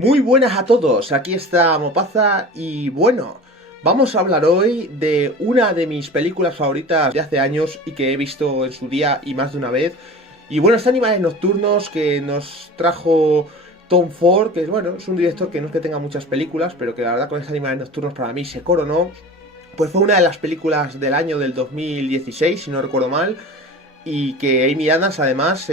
Muy buenas a todos, aquí está Mopaza y bueno, vamos a hablar hoy de una de mis películas favoritas de hace años y que he visto en su día y más de una vez. Y bueno, este Animales Nocturnos que nos trajo Tom Ford, que bueno, es un director que no es que tenga muchas películas, pero que la verdad con este Animales Nocturnos para mí se coronó. Pues fue una de las películas del año del 2016, si no recuerdo mal, y que Amy Adams además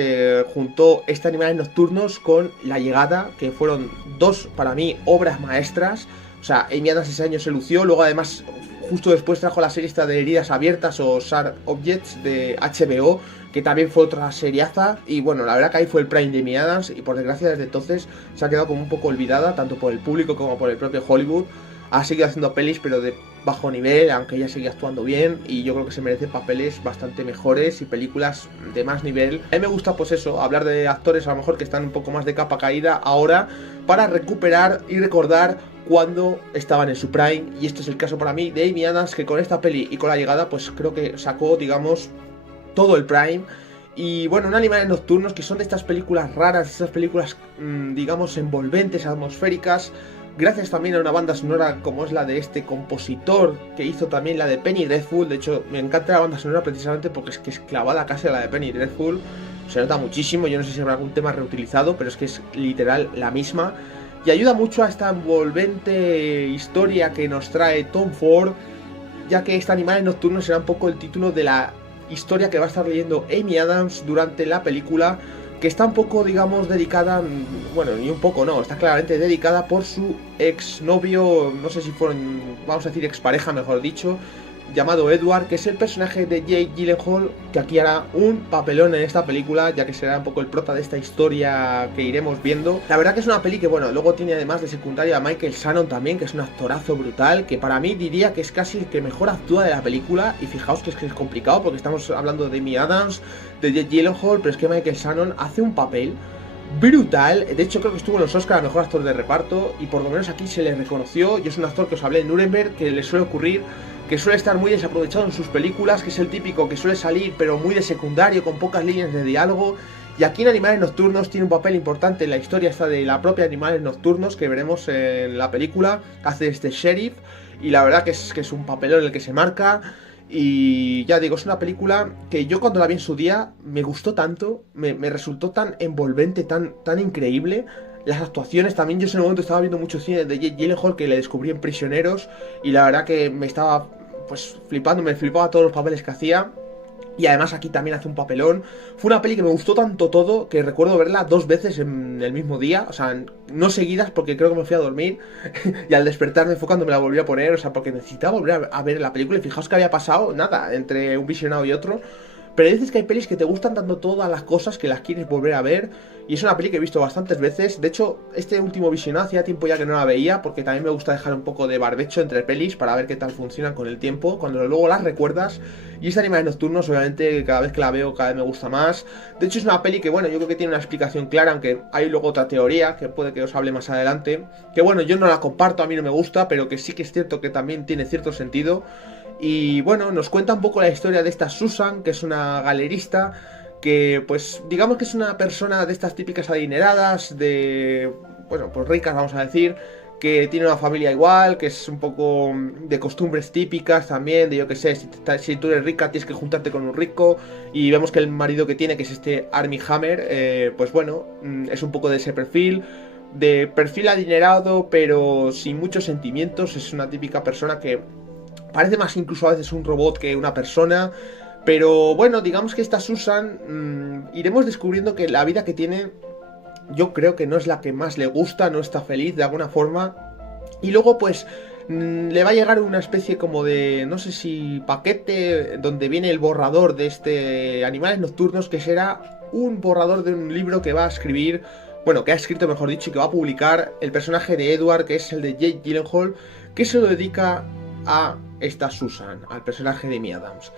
juntó este Animales Nocturnos con La Llegada, que fueron dos, para mí, obras maestras. O sea, Amy Adams ese año se lució, luego además justo después trajo la serie esta de Heridas Abiertas o Sharp Objects de HBO, que también fue otra seriaza, y bueno, la verdad que ahí fue el prime de Amy Adams, y por desgracia desde entonces se ha quedado como un poco olvidada, tanto por el público como por el propio Hollywood. Ha seguido haciendo pelis, pero de bajo nivel, aunque ella sigue actuando bien, y yo creo que se merece papeles bastante mejores y películas de más nivel. A mí me gusta pues eso, hablar de actores a lo mejor que están un poco más de capa caída ahora, para recuperar y recordar cuando estaban en su prime, y este es el caso para mí de Amy Adams, que con esta peli y con La Llegada pues creo que sacó, digamos, todo el prime. Y bueno, un Animales Nocturnos, que son de estas películas raras, de estas películas, digamos, envolventes, atmosféricas, gracias también a una banda sonora como es la de este compositor que hizo también la de Penny Dreadful. De hecho, me encanta la banda sonora precisamente porque es que es clavada casi a la de Penny Dreadful. Se nota muchísimo, yo no sé si habrá algún tema reutilizado, pero es que es literal la misma. Y ayuda mucho a esta envolvente historia que nos trae Tom Ford, ya que este Animales Nocturnos será un poco el título de la historia que va a estar leyendo Amy Adams durante la película, que está un poco, digamos, dedicada, bueno, ni un poco, no, está claramente dedicada por su exnovio, no sé si fueron, vamos a decir expareja, mejor dicho, llamado Edward, que es el personaje de Jake Gyllenhaal, que aquí hará un papelón en esta película, ya que será un poco el prota de esta historia que iremos viendo. La verdad que es una peli que, bueno, luego tiene además de secundaria a Michael Shannon también, que es un actorazo brutal, que para mí diría que es casi el que mejor actúa de la película, y fijaos que es complicado, porque estamos hablando de Amy Adams, de Jake Gyllenhaal, pero es que Michael Shannon hace un papel brutal. De hecho creo que estuvo en los Oscars a mejor actor de reparto, y por lo menos aquí se le reconoció. Y es un actor que os hablé en Nuremberg, que le suele ocurrir que suele estar muy desaprovechado en sus películas, que es el típico que suele salir pero muy de secundario, con pocas líneas de diálogo. Y aquí en Animales Nocturnos tiene un papel importante en la historia esta de la propia Animales Nocturnos que veremos en la película. Hace este sheriff, y la verdad que es un papelón en el que se marca. Y ya digo, es una película que yo cuando la vi en su día me gustó tanto, me resultó tan envolvente, tan increíble. Las actuaciones también, yo en ese momento estaba viendo mucho cine de Jake Gyllenhaal, que le descubrí en Prisioneros, y la verdad que me estaba pues flipando, me flipaba todos los papeles que hacía. Y además aquí también hace un papelón. Fue una peli que me gustó tanto todo que recuerdo verla dos veces en el mismo día. O sea, no seguidas porque creo que me fui a dormir. Y al despertarme fue cuando me la volví a poner. O sea, porque necesitaba volver a ver la película. Y fijaos que había pasado nada entre un visionado y otro. Pero dices que hay pelis que te gustan tanto todas las cosas que las quieres volver a ver. Y es una peli que he visto bastantes veces. De hecho, este último visionado hacía tiempo ya que no la veía, porque también me gusta dejar un poco de barbecho entre pelis para ver qué tal funcionan con el tiempo, cuando luego las recuerdas. Y esta Animales Nocturnos, obviamente, cada vez que la veo, cada vez me gusta más. De hecho, es una peli que, bueno, yo creo que tiene una explicación clara, aunque hay luego otra teoría que puede que os hable más adelante. Que bueno, yo no la comparto, a mí no me gusta, pero que sí que es cierto que también tiene cierto sentido. Y bueno, nos cuenta un poco la historia de esta Susan, que es una galerista, que pues digamos que es una persona de estas típicas adineradas, de, bueno, pues ricas vamos a decir, que tiene una familia igual, que es un poco de costumbres típicas también, de yo que sé, si tú eres rica tienes que juntarte con un rico, y vemos que el marido que tiene, que es este Armie Hammer, pues bueno, es un poco de ese perfil. De perfil adinerado, pero sin muchos sentimientos. Es una típica persona que parece más incluso a veces un robot que una persona. Pero bueno, digamos que esta Susan, iremos descubriendo que la vida que tiene, yo creo que no es la que más le gusta, no está feliz de alguna forma. Y luego pues le va a llegar una especie como de, no sé si paquete, donde viene el borrador de este Animales Nocturnos, que será un borrador de un libro que va a escribir, bueno, que ha escrito mejor dicho, y que va a publicar el personaje de Edward, que es el de Jake Gyllenhaal, que se lo dedica a esta Susan, al personaje de Amy Adams.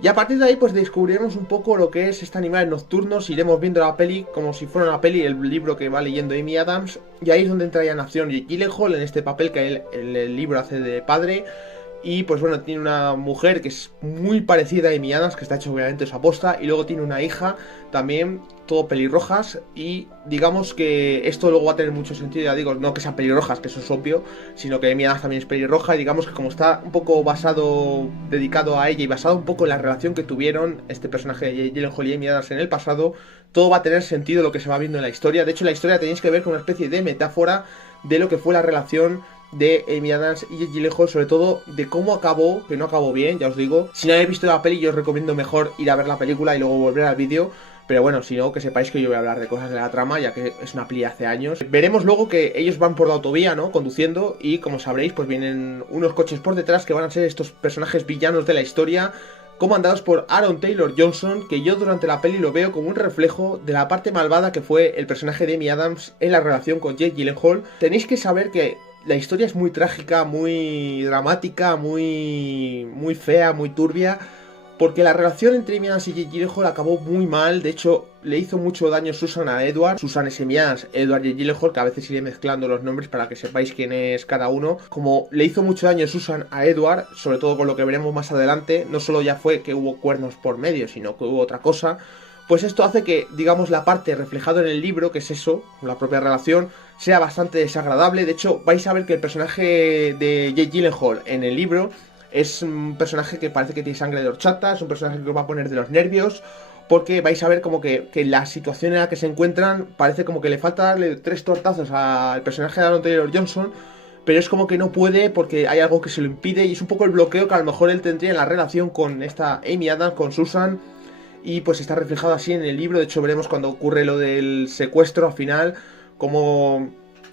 Y a partir de ahí pues descubriremos un poco lo que es este Animales Nocturnos. Iremos viendo la peli como si fuera una peli, el libro que va leyendo Amy Adams. Y ahí es donde entra ya en acción Jake Gyllenhaal en este papel que él en el libro hace de padre. Y pues bueno, tiene una mujer que es muy parecida a Amy Adams, que está hecho obviamente su aposta, y luego tiene una hija también, todo pelirrojas, y digamos que esto luego va a tener mucho sentido, ya digo, no que sean pelirrojas, que eso es obvio, sino que Amy Adams también es pelirroja, y digamos que como está un poco basado, dedicado a ella, y basado un poco en la relación que tuvieron este personaje de Jake Gyllenhaal y Amy Adams en el pasado, todo va a tener sentido lo que se va viendo en la historia. De hecho, la historia tenéis que ver como una especie de metáfora de lo que fue la relación de Amy Adams y Jake Gyllenhaal, sobre todo de cómo acabó, que no acabó bien, ya os digo. Si no habéis visto la peli, yo os recomiendo mejor ir a ver la película y luego volver al vídeo. Pero bueno, si no, que sepáis que yo voy a hablar de cosas de la trama, ya que es una peli hace años. Veremos luego que ellos van por la autovía, ¿no? Conduciendo, y como sabréis, pues vienen unos coches por detrás que van a ser estos personajes villanos de la historia, comandados por Aaron Taylor Johnson, que yo durante la peli lo veo como un reflejo de la parte malvada que fue el personaje de Amy Adams en la relación con Jake Gyllenhaal. Tenéis que saber que la historia es muy trágica, muy dramática, muy fea, muy turbia, porque la relación entre Amy Adams y Jake Gyllenhaal acabó muy mal. De hecho, le hizo mucho daño Susan a Edward. Susan es Amy Adams, Edward Jake Gyllenhaal, que a veces iré mezclando los nombres para que sepáis quién es cada uno. Como le hizo mucho daño Susan a Edward, sobre todo con lo que veremos más adelante, no solo ya fue que hubo cuernos por medio, sino que hubo otra cosa. Pues esto hace que, digamos, la parte reflejada en el libro, que es eso, la propia relación, sea bastante desagradable. De hecho, vais a ver que el personaje de Jake Gyllenhaal en el libro es un personaje que parece que tiene sangre de horchata, es un personaje que os va a poner de los nervios, porque vais a ver como que la situación en la que se encuentran parece como que le falta darle 3 tortazos al personaje de Aaron Taylor Johnson, pero es como que no puede porque hay algo que se lo impide, y es un poco el bloqueo que a lo mejor él tendría en la relación con esta Amy Adams, con Susan. Y pues está reflejado así en el libro. De hecho, veremos cuando ocurre lo del secuestro al final, como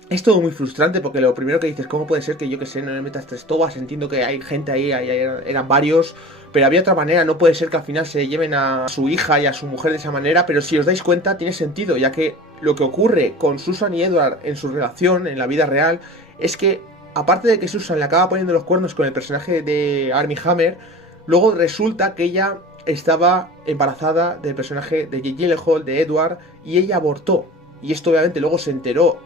es todo muy frustrante, porque lo primero que dices, ¿cómo puede ser que yo que sé no le metas 3 tobas? Entiendo que hay gente ahí, eran varios, pero había otra manera. No puede ser que al final se lleven a su hija y a su mujer de esa manera, pero si os dais cuenta tiene sentido, ya que lo que ocurre con Susan y Edward en su relación, en la vida real, es que aparte de que Susan le acaba poniendo los cuernos con el personaje de Armie Hammer, luego resulta que ella estaba embarazada del personaje de Jake Gyllenhaal, de Edward, y ella abortó. Y esto obviamente luego se enteró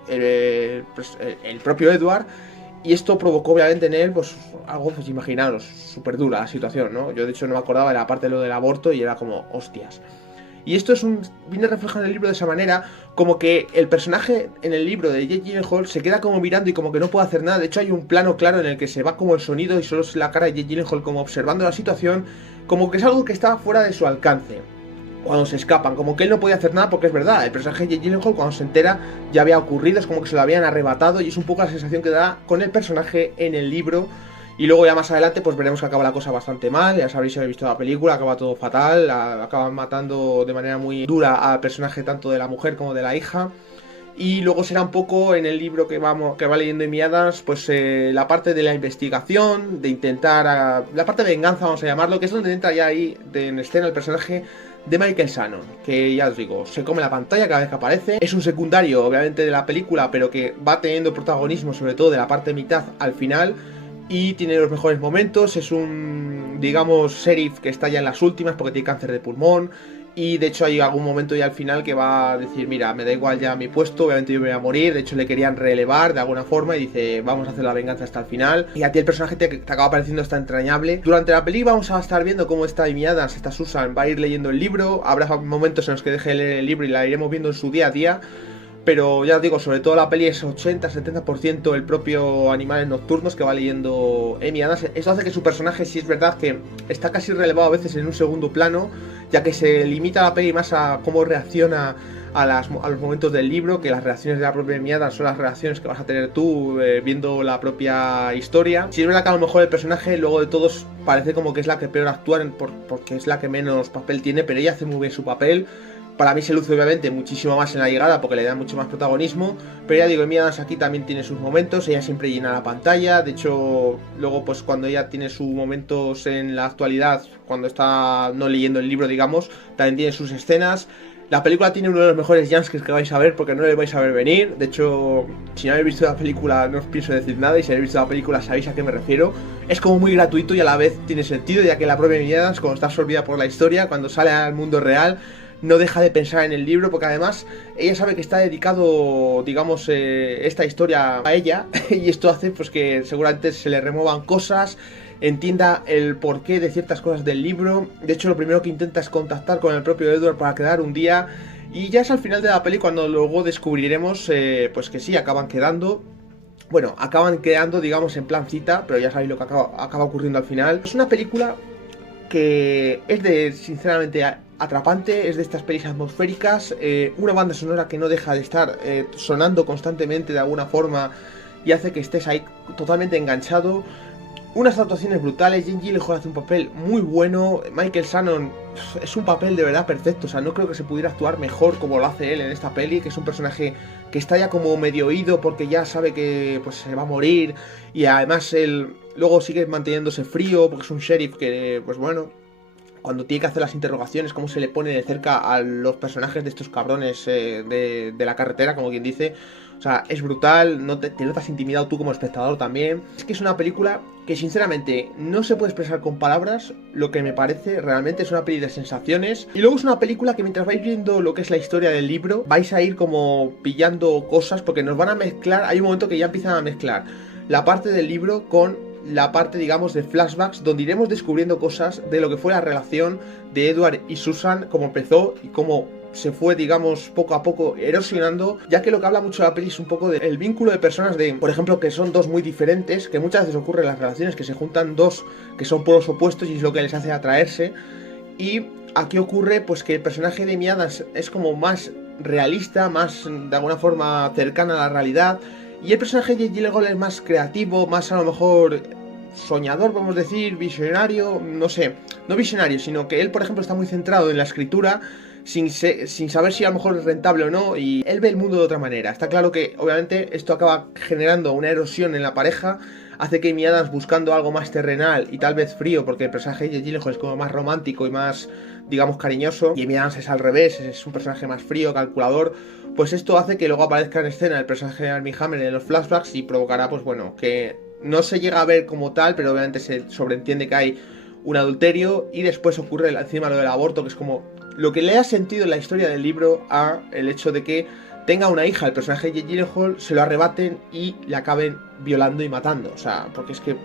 pues, el propio Edward, y esto provocó obviamente en él pues algo, pues imaginaros, súper dura la situación, ¿no? Yo de hecho no me acordaba de la parte de lo del aborto y era como, hostias. Y esto viene reflejado en el libro de esa manera, como que el personaje en el libro de Jake Gyllenhaal se queda como mirando y como que no puede hacer nada. De hecho hay un plano claro en el que se va como el sonido y solo es la cara de Jake Gyllenhaal como observando la situación, como que es algo que está fuera de su alcance. Cuando se escapan, como que él no podía hacer nada, porque es verdad, el personaje de Jake Gyllenhaal cuando se entera ya había ocurrido, es como que se lo habían arrebatado, y es un poco la sensación que da con el personaje en el libro. Y luego ya más adelante pues veremos que acaba la cosa bastante mal, ya sabréis si habéis visto la película, acaba todo fatal, acaban matando de manera muy dura al personaje tanto de la mujer como de la hija. Y luego será un poco en el libro que va leyendo Amy Adams, pues la parte de la investigación, de intentar, la parte de venganza vamos a llamarlo, que es donde entra ya ahí en escena el personaje de Michael Shannon, que ya os digo, se come la pantalla cada vez que aparece. Es un secundario obviamente de la película, pero que va teniendo protagonismo sobre todo de la parte mitad al final, y tiene los mejores momentos. Es un, digamos, sheriff que está ya en las últimas porque tiene cáncer de pulmón, y de hecho hay algún momento ya al final que va a decir, mira, me da igual ya mi puesto, obviamente yo me voy a morir. De hecho le querían relevar de alguna forma y dice, vamos a hacer la venganza hasta el final. Y a ti el personaje te acaba pareciendo hasta entrañable. Durante la peli vamos a estar viendo cómo está Amy Adams, esta Susan, va a ir leyendo el libro. Habrá momentos en los que deje de leer el libro y la iremos viendo en su día a día. Pero ya os digo, sobre todo la peli es 80-70% el propio Animales Nocturnos que va leyendo Amy Adams. Eso hace que su personaje, sí es verdad que está casi relevado a veces en un segundo plano, ya que se limita la peli más a cómo reacciona a los momentos del libro, que las reacciones de la propia Amy Adams son las reacciones que vas a tener tú viendo la propia historia. Si es verdad que a lo mejor el personaje luego de todos parece como que es la que peor actúa porque es la que menos papel tiene, pero ella hace muy bien su papel. Para mí se luce obviamente muchísimo más en la llegada porque le da mucho más protagonismo, pero ya digo, Amy Adams aquí también tiene sus momentos, ella siempre llena la pantalla. De hecho, luego pues cuando ella tiene sus momentos en la actualidad, cuando está no leyendo el libro, digamos, también tiene sus escenas. La película tiene uno de los mejores jumpscares que vais a ver porque no le vais a ver venir. De hecho, si no habéis visto la película no os pienso decir nada, y si habéis visto la película sabéis a qué me refiero. Es como muy gratuito y a la vez tiene sentido, ya que la propia Amy Adams, cuando está absorbida por la historia, cuando sale al mundo real, no deja de pensar en el libro, porque además ella sabe que está dedicado, digamos, esta historia a ella, y esto hace pues que seguramente se le remuevan cosas, entienda el porqué de ciertas cosas del libro. De hecho, lo primero que intenta es contactar con el propio Edward para quedar un día. Y ya es al final de la peli cuando luego descubriremos pues que sí, acaban quedando. Bueno, acaban quedando, digamos, en plan cita, pero ya sabéis lo que acaba ocurriendo al final. Es una película que es sinceramente, atrapante, es de estas pelis atmosféricas, una banda sonora que no deja de estar sonando constantemente de alguna forma y hace que estés ahí totalmente enganchado. Unas actuaciones brutales, Jake Gyllenhaal hace un papel muy bueno, Michael Shannon es un papel de verdad perfecto, o sea, no creo que se pudiera actuar mejor como lo hace él en esta peli, que es un personaje que está ya como medio oído porque ya sabe que pues se va a morir, y además él luego sigue manteniéndose frío porque es un sheriff que, pues bueno, cuando tiene que hacer las interrogaciones, cómo se le pone de cerca a los personajes de estos cabrones de la carretera, como quien dice. O sea, es brutal, no te notas intimidado tú como espectador también. Es que es una película que sinceramente no se puede expresar con palabras lo que me parece. Realmente es una peli de sensaciones. Y luego es una película que mientras vais viendo lo que es la historia del libro, vais a ir como pillando cosas porque nos van a mezclar. Hay un momento que ya empiezan a mezclar la parte del libro con la parte, digamos, de flashbacks, donde iremos descubriendo cosas de lo que fue la relación de Edward y Susan, cómo empezó y cómo se fue, digamos, poco a poco erosionando, ya que lo que habla mucho la peli es un poco del vínculo de personas de, por ejemplo, que son dos muy diferentes, que muchas veces ocurre en las relaciones, que se juntan dos que son polos opuestos y es lo que les hace atraerse. Y aquí ocurre pues que el personaje de Amy Adams es como más realista, más de alguna forma cercana a la realidad, y el personaje de Jake Gyllenhaal es más creativo, más a lo mejor soñador, podemos decir, visionario, no sé, no visionario, sino que él, por ejemplo, está muy centrado en la escritura, sin saber si a lo mejor es rentable o no, y él ve el mundo de otra manera. Está claro que, obviamente, esto acaba generando una erosión en la pareja, hace que Amy Adams, buscando algo más terrenal y tal vez frío, porque el personaje de Jake Gyllenhaal es como más romántico y más, digamos, cariñoso, y Amy Adams es al revés, es un personaje más frío, calculador, pues esto hace que luego aparezca en escena el personaje de Armie Hammer en los flashbacks y provocará, pues bueno, que no se llega a ver como tal, pero obviamente se sobreentiende que hay un adulterio, y después ocurre encima lo del aborto, que es como lo que le ha sentido en la historia del libro a el hecho de que tenga una hija, el personaje de Jake Gyllenhaal, se lo arrebaten y le acaben violando y matando. O sea, porque es que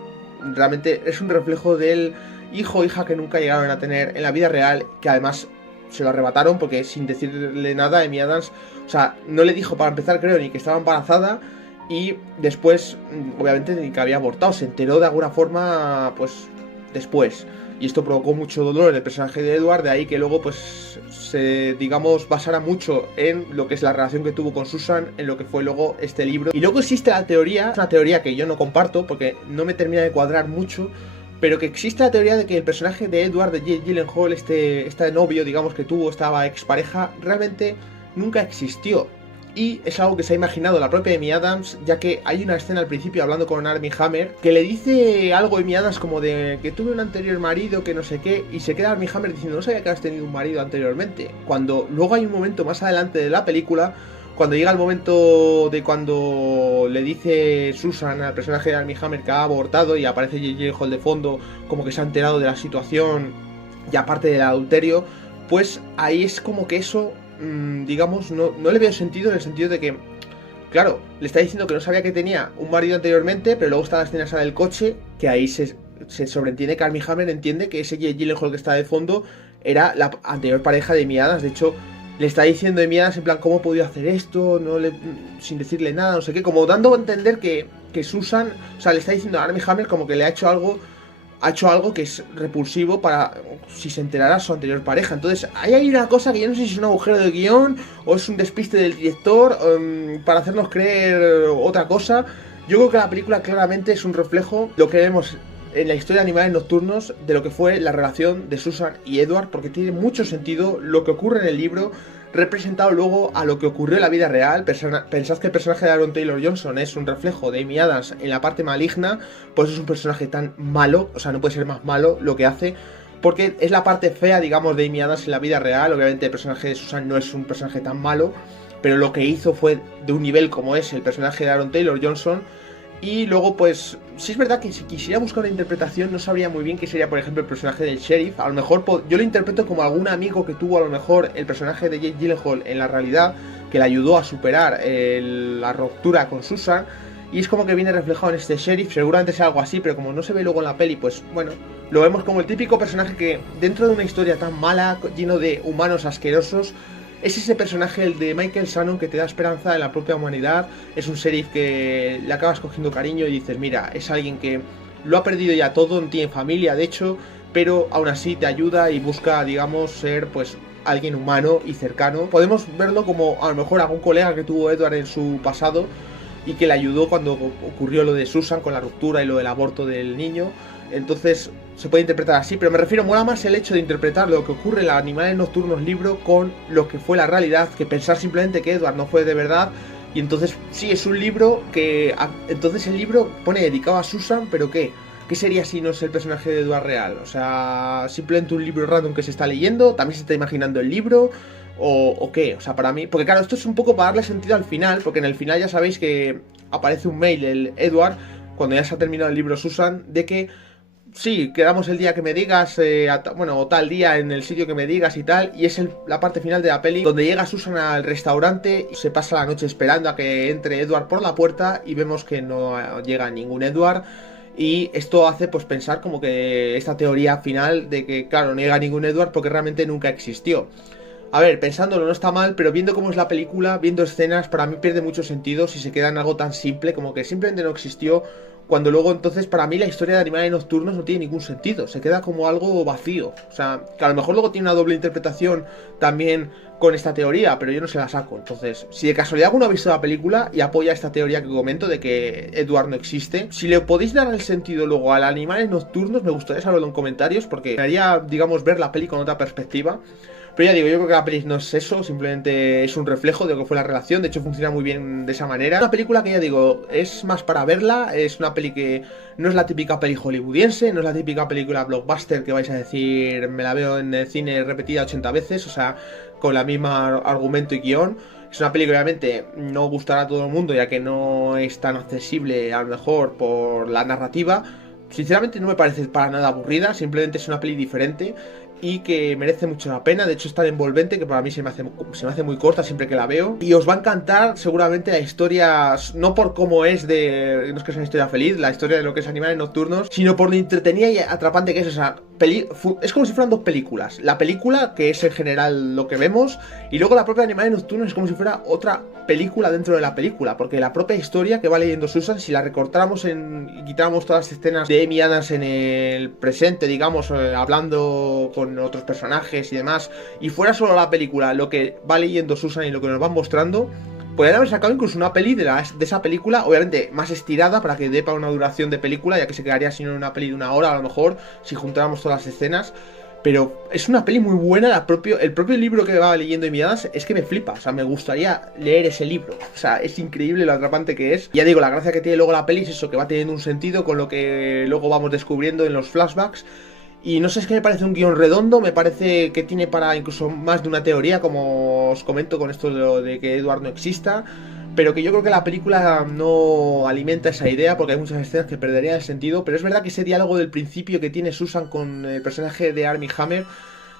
realmente es un reflejo del hijo o hija que nunca llegaron a tener en la vida real, que además se lo arrebataron porque sin decirle nada Amy Adams, o sea, no le dijo para empezar, creo, ni que estaba embarazada, y después, obviamente, ni que había abortado, se enteró de alguna forma, pues, después. Y esto provocó mucho dolor en el personaje de Edward, de ahí que luego, pues, se, digamos, basara mucho en lo que es la relación que tuvo con Susan, en lo que fue luego este libro. Y luego existe la teoría, una teoría que yo no comparto, porque no me termina de cuadrar mucho, pero que existe la teoría de que el personaje de Edward, de Jake Gyllenhaal, este novio, digamos, que tuvo, esta expareja, realmente nunca existió. Y es algo que se ha imaginado la propia Amy Adams, ya que hay una escena al principio hablando con Armie Hammer que le dice algo a Amy Adams como de que tuve un anterior marido, que no sé qué, y se queda Armie Hammer diciendo no sabía que has tenido un marido anteriormente, cuando luego hay un momento más adelante de la película, cuando llega el momento de cuando le dice Susan al personaje de Armie Hammer que ha abortado y aparece Jake Gyllenhaal de fondo como que se ha enterado de la situación y aparte del adulterio, pues ahí es como que eso, digamos, no le veo sentido, en el sentido de que, claro, le está diciendo que no sabía que tenía un marido anteriormente, pero luego está la escena esa del coche, que ahí se sobreentiende que Armie Hammer entiende que ese Jake Gyllenhaal que está de fondo era la anterior pareja de Amy Adams. De hecho, le está diciendo a Amy Adams en plan, ¿cómo he podido hacer esto? Sin decirle nada, no sé qué, como dando a entender que Susan, o sea, le está diciendo a Armie Hammer como que le ha hecho algo que es repulsivo para si se enterara su anterior pareja. Entonces, ahí hay una cosa que yo no sé si es un agujero de guión o es un despiste del director para hacernos creer otra cosa. Yo creo que la película claramente es un reflejo, lo que vemos en la historia de Animales Nocturnos, de lo que fue la relación de Susan y Edward, porque tiene mucho sentido lo que ocurre en el libro representado luego a lo que ocurrió en la vida real. Pensad que el personaje de Aaron Taylor Johnson es un reflejo de Amy Adams en la parte maligna, pues es un personaje tan malo, o sea, no puede ser más malo lo que hace, porque es la parte fea, digamos, de Amy Adams en la vida real. Obviamente el personaje de Susan no es un personaje tan malo, pero lo que hizo fue de un nivel como es el personaje de Aaron Taylor Johnson. Y luego, pues, sí es verdad que si quisiera buscar una interpretación no sabría muy bien qué sería, por ejemplo, el personaje del sheriff. A lo mejor yo lo interpreto como algún amigo que tuvo a lo mejor el personaje de Jake Gyllenhaal en la realidad, que le ayudó a superar la ruptura con Susan. y es como que viene reflejado en este sheriff. Seguramente sea algo así, pero como no se ve luego en la peli, pues bueno, lo vemos como el típico personaje que dentro de una historia tan mala, lleno de humanos asquerosos, es ese personaje, el de Michael Shannon, que te da esperanza en la propia humanidad. Es un sheriff que le acabas cogiendo cariño y dices, mira, es alguien que lo ha perdido ya todo, no tiene familia, de hecho, pero aún así te ayuda y busca, digamos, ser pues alguien humano y cercano. Podemos verlo como a lo mejor algún colega que tuvo Edward en su pasado y que le ayudó cuando ocurrió lo de Susan con la ruptura y lo del aborto del niño. Entonces se puede interpretar así, pero me refiero, mola más el hecho de interpretar lo que ocurre en los Animales Nocturnos libro con lo que fue la realidad, que pensar simplemente que Edward no fue de verdad. Y entonces sí, es un libro que... Entonces el libro pone dedicado a Susan, pero ¿qué? ¿Qué sería si no es el personaje de Edward real? O sea, simplemente un libro random que se está leyendo, también se está imaginando el libro, o qué, o sea, para mí... Porque claro, esto es un poco para darle sentido al final, porque en el final ya sabéis que aparece un mail, el Edward, cuando ya se ha terminado el libro Susan, de que sí, quedamos el día que me digas, bueno, o tal día en el sitio que me digas y tal, y es la parte final de la peli donde llega Susan al restaurante y se pasa la noche esperando a que entre Edward por la puerta y vemos que no llega ningún Edward. Y esto hace pues pensar como que esta teoría final de que, claro, no llega ningún Edward porque realmente nunca existió. A ver, pensándolo no está mal, pero viendo cómo es la película, viendo escenas, para mí pierde mucho sentido si se queda en algo tan simple como que simplemente no existió, cuando luego entonces para mí la historia de Animales Nocturnos no tiene ningún sentido, se queda como algo vacío. O sea, que a lo mejor luego tiene una doble interpretación también con esta teoría, pero yo no se la saco. Entonces, si de casualidad alguno ha visto la película y apoya esta teoría que comento de que Edward no existe, si le podéis dar el sentido luego a Animales Nocturnos, me gustaría saberlo en comentarios, porque me haría, digamos, ver la peli con otra perspectiva. Pero ya digo, yo creo que la peli no es eso, simplemente es un reflejo de lo que fue la relación, de hecho funciona muy bien de esa manera. Una película que ya digo, es más para verla, es una peli que no es la típica peli hollywoodiense, no es la típica película blockbuster que vais a decir, me la veo en el cine repetida 80 veces, o sea, con la misma argumento y guión. Es una peli que obviamente no gustará a todo el mundo, ya que no es tan accesible a lo mejor por la narrativa. Sinceramente no me parece para nada aburrida, simplemente es una peli diferente y que merece mucho la pena. De hecho es tan envolvente que para mí se me hace muy corta siempre que la veo. Y os va a encantar seguramente la historia, no por cómo es de... no es que sea una historia feliz, la historia de lo que es Animales Nocturnos, sino por lo entretenida y atrapante que es. O sea, es como si fueran dos películas. La película, que es en general lo que vemos, y luego la propia Animales Nocturnos es como si fuera otra película dentro de la película, porque la propia historia que va leyendo Susan, si la recortáramos y quitáramos todas las escenas de Amy Adams en el presente, digamos, hablando con otros personajes y demás, y fuera solo la película lo que va leyendo Susan y lo que nos van mostrando, podrían haber sacado incluso una peli de esa película, obviamente más estirada para que dé para una duración de película, ya que se quedaría sino una peli de una hora a lo mejor, si juntáramos todas las escenas. Pero es una peli muy buena, el propio libro que va leyendo en miradas es que me flipa, o sea, me gustaría leer ese libro, o sea, es increíble lo atrapante que es. Ya digo, la gracia que tiene luego la peli es eso, que va teniendo un sentido con lo que luego vamos descubriendo en los flashbacks. Y no sé, es que me parece un guión redondo, me parece que tiene para incluso más de una teoría, como os comento con esto de que Edward no exista, pero que yo creo que la película no alimenta esa idea porque hay muchas escenas que perderían el sentido. Pero es verdad que ese diálogo del principio que tiene Susan con el personaje de Armie Hammer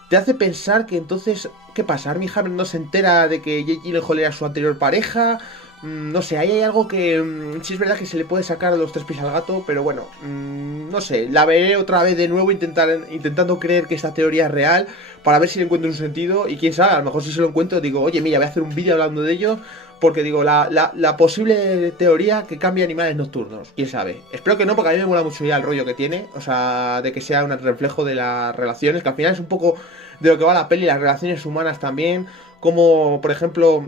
te hace pensar que entonces, ¿qué pasa? Armie Hammer no se entera de que Jake Gyllenhaal era su anterior pareja. No sé, ahí hay algo que sí es verdad que se le puede sacar los tres pies al gato, pero bueno, no sé, la veré otra vez de nuevo intentando creer que esta teoría es real para ver si le encuentro un sentido. Y quién sabe, a lo mejor si se lo encuentro digo, oye, mira, voy a hacer un vídeo hablando de ello, porque digo, la posible teoría que cambia Animales Nocturnos, quién sabe. Espero que no, porque a mí me mola mucho ya el rollo que tiene, o sea, de que sea un reflejo de las relaciones, que al final es un poco de lo que va la peli, las relaciones humanas también, como por ejemplo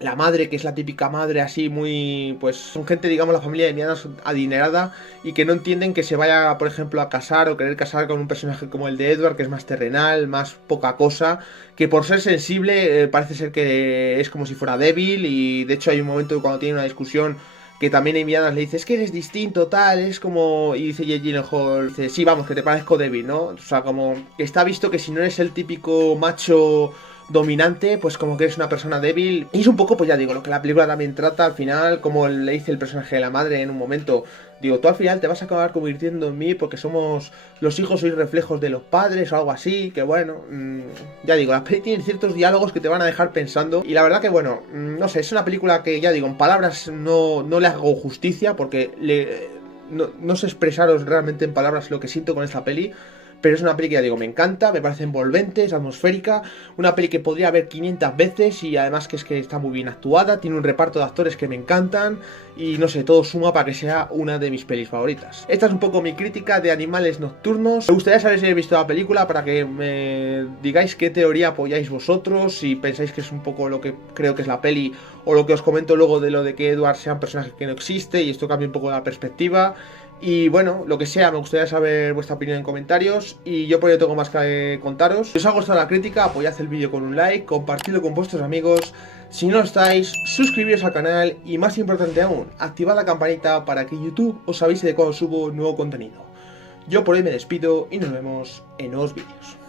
la madre, que es la típica madre así muy... pues son gente, digamos, la familia de Mianas adinerada y que no entienden que se vaya, por ejemplo, a casar o querer casar con un personaje como el de Edward, que es más terrenal, más poca cosa, que por ser sensible parece ser que es como si fuera débil. Y de hecho hay un momento cuando tiene una discusión que también Amy Adams le dice, es que eres distinto, tal, es como... y dice Jake Gyllenhaal, dice, sí, vamos, que te parezco débil, ¿no? O sea, como que está visto que si no eres el típico macho dominante, pues como que eres una persona débil. Y es un poco, pues ya digo, lo que la película también trata al final, como le dice el personaje de la madre en un momento. Digo, tú al final te vas a acabar convirtiendo en mí porque somos los hijos, sois reflejos de los padres o algo así. Que bueno, ya digo, la peli tiene ciertos diálogos que te van a dejar pensando. Y la verdad que bueno, no sé, es una película que ya digo, en palabras no le hago justicia porque no sé expresaros realmente en palabras lo que siento con esta peli. Pero es una peli que ya digo, me encanta, me parece envolvente, es atmosférica, una peli que podría ver 500 veces y además que es que está muy bien actuada, tiene un reparto de actores que me encantan y no sé, todo suma para que sea una de mis pelis favoritas. Esta es un poco mi crítica de Animales Nocturnos. Me gustaría saber si habéis visto la película para que me digáis qué teoría apoyáis vosotros, si pensáis que es un poco lo que creo que es la peli o lo que os comento luego de lo de que Edward sea un personaje que no existe y esto cambia un poco la perspectiva. Y bueno, lo que sea, me gustaría saber vuestra opinión en comentarios. Y yo por ello tengo más que contaros. Si os ha gustado la crítica, apoyad el vídeo con un like, compartidlo con vuestros amigos. Si no lo estáis, suscribiros al canal y más importante aún, activad la campanita para que YouTube os avise de cuando subo nuevo contenido. Yo por hoy me despido y nos vemos en nuevos vídeos.